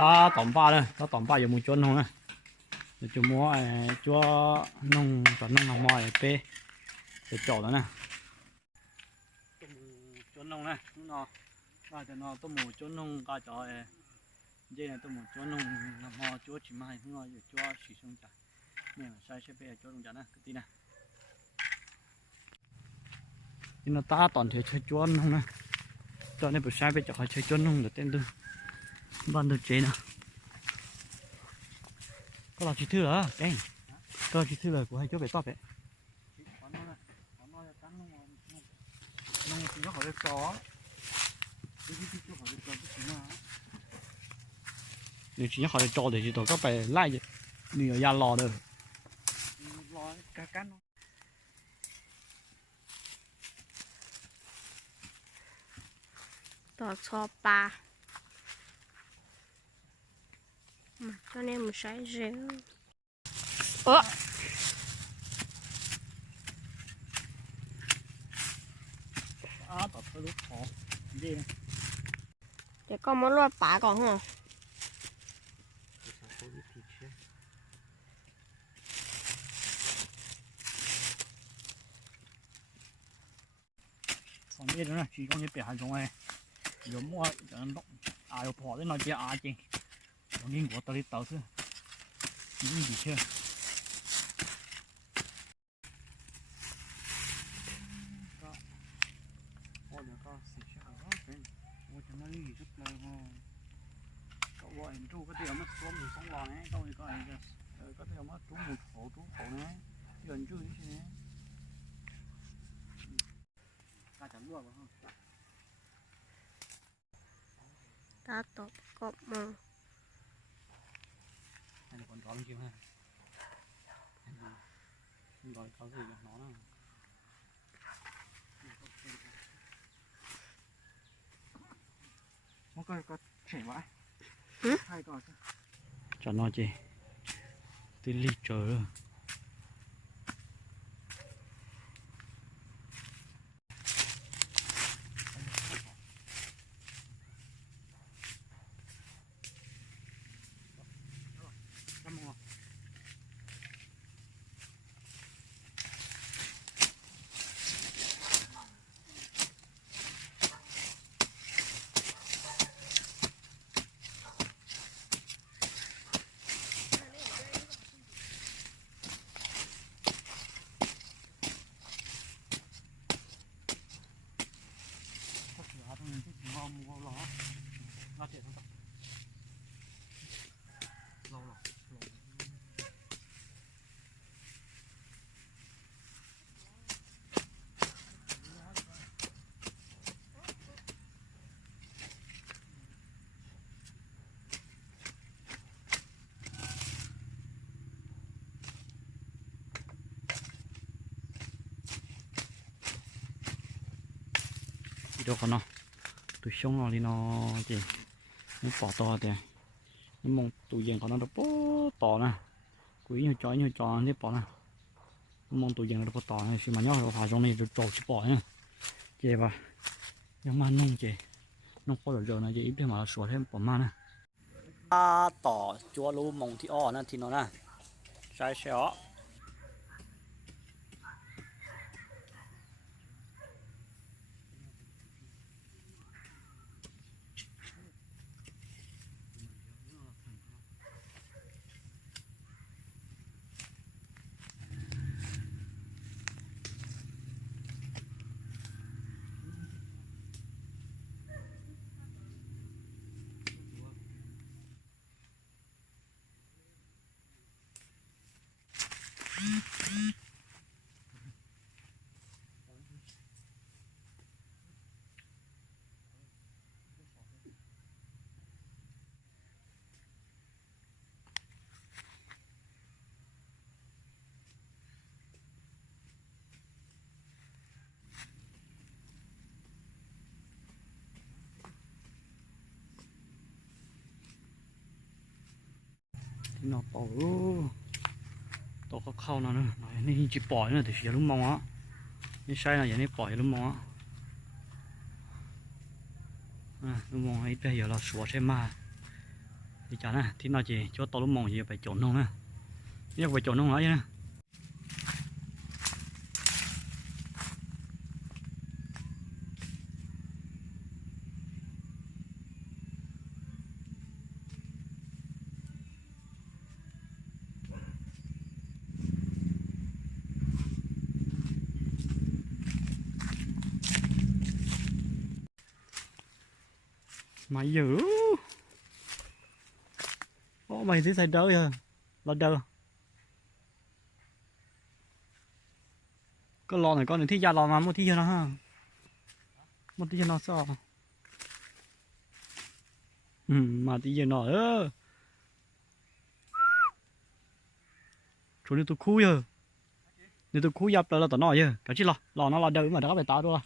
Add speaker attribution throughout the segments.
Speaker 1: ta tổng ba đây ta tổng ba giờ một chốn không á, chú mua ờ, chúa nông cho nông hàng mòi p để chỗ đó nè. Chốn nông chú nó ba cho nó tôi một chốn nông cả cho ờ, dây này tôi một chốn nông làm mò chúa chỉ mai không nói chúa chỉ xuống chả. Nè sai sẽ bé chúa nông chả nè cái tí nè. Nhưng nó ta toàn thể chơi chốn không nè. Cho nên buổi sáng bây giờ phải chơi chốn nông để tên tư bạn được chế nào? Có là chỉ thư là cái có là chỉ thư là của hai chỗ về to đấy nếu chỉ nhắc họ cho thì chỉ tổ các bài lại vậy nhiều gia lò được. Lo cá cá nó
Speaker 2: cho ba. Mà cho nên mình
Speaker 1: à lúc khó. Gì này
Speaker 2: để con muốn luôn bả còn hả
Speaker 1: còn đây nữa? Chỉ có những bé hai trong này. Giờ mua nó à yo bỏ đến nó chỉ à chứ những của tao đi tao chứ những gì chưa cậu gọi chú có tiền mất xuống mình sống lò này cậu thì có ai có tiền mất chú một khổ chú khổ này gần chú đi chứ Ta chẳng đùa vào không
Speaker 2: ta tổ cọp mà
Speaker 1: có chưa ha không có có gì nó nào. Nó coi có chảy vãi. Ừ? Hay coi cho nó chị. Tí lít trời rồi thôi, chứ chỉ vào mua ló Nó thiệt không Lâu rồi đi đâu còn nó tụi xong nó đi nó, chị. Nó bỏ to thì nó mong tụi dân còn nó được bỏ to nè. Quý nhiều cho nhiều cho nó bỏ nè. Nó mong tụi dân nó bỏ to này xí mà nhóc nó hòa trong này được trâu chứ bỏ nha chị bà nhưng mà nông chị, nông có được rồi này chị ít thêm mà sửa thêm bỏ mà nè. À tỏ chúa lú mong thì o nè thì nó nè. Sai xéo. Nó bầu tổ tổ có khâu nào nữa nói nên chỉ bỏ nữa thì chỉ lúc mong á nhưng sai là vậy nên bỏ lúc mong á à lúc mong ấy bây giờ là sửa xem mà đi chả nè thì nó chỉ cho tao lúc mong gì phải trộn không nè biết phải trộn không nói nè mày dữ. Ô mày thấy sai đỡ à lo đỡ. Có lò này con này thích ra lò mà một tí cho nó ha. Một tí cho nó sao ừ mà tí cho nó. Ơ chỗ này tôi khui giờ nếu tôi khui dập là tao nói giờ cái chi lò lò nó là đỡ mà đó phải tao đâu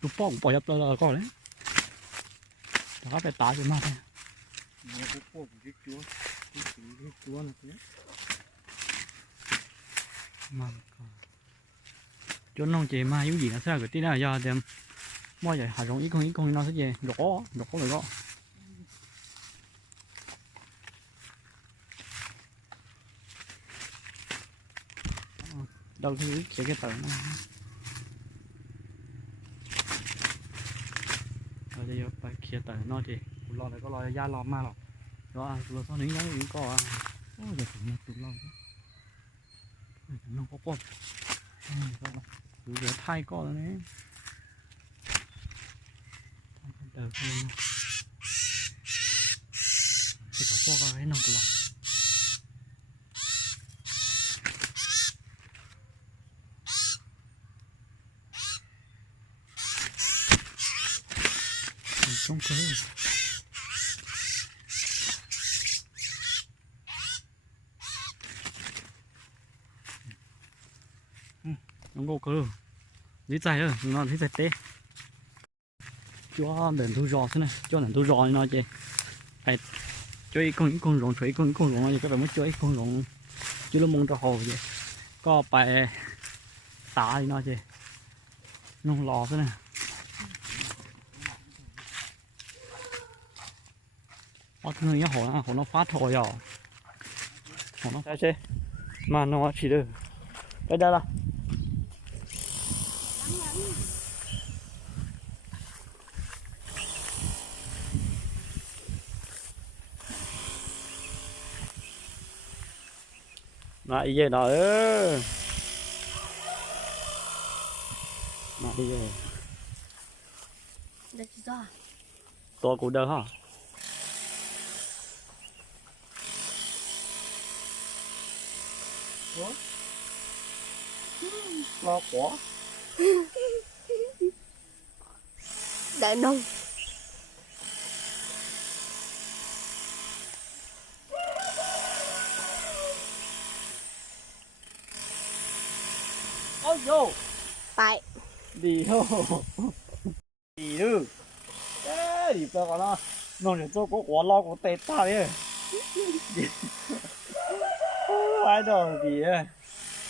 Speaker 1: tôi bỏ bỏ dập là có đấy. Đó phải tao cho mà thôi Mua cái cô của cái chúa Cái chúa cái chúa này thế mà chỗ nông chị mà những gì nó sẽ là cái tí nào giờ thì mua vậy hà rong ít con ít con nó sẽ gì rõ rõ rồi đó đâu thì sẽ cái tờ nó จะยกไปเคลียร์แต่นอกทีรอแล้วก็รอย่ารอมาหรอกรอเราซ่อนนี้ยังยู่ก่อนโอ้อย่าถึงนะตุ้มเอาน้องก็ปนดเหลือไทยก่อนเลยเดินไปนะสิเขาพวกอะไรน้องกลอบ Ừ, cơ nó ngô cơ. Lý giải rồi nó thấy giải tê cho đèn thu rò thế này, cho đèn thu rò nó chứ phải cho ít con ít con rồng cho ít con ít con rồng thì các bạn mới cho ít con rồng chứ nó mong cho hồ vậy. Có phải tả thì nó chứ nó lò thế này. Ở thường cái hồ nó nó phát thôi rồi hồ nó sẽ mà nó chỉ được cái đây là lại về đó, ơ lại về to chỉ do tôi cũng đỡ hả lo quá Đại nông. Ôi vô Tại. Đi hô. Đi ư ê đi bao con nó nó để cho có quả lo của tê ta đi ai đâu đi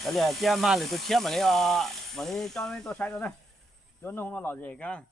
Speaker 1: cái này chia mà lại tôi chia mà lấy à mà lấy cho mấy tôi sai rồi này cho nó không nó lọt gì cả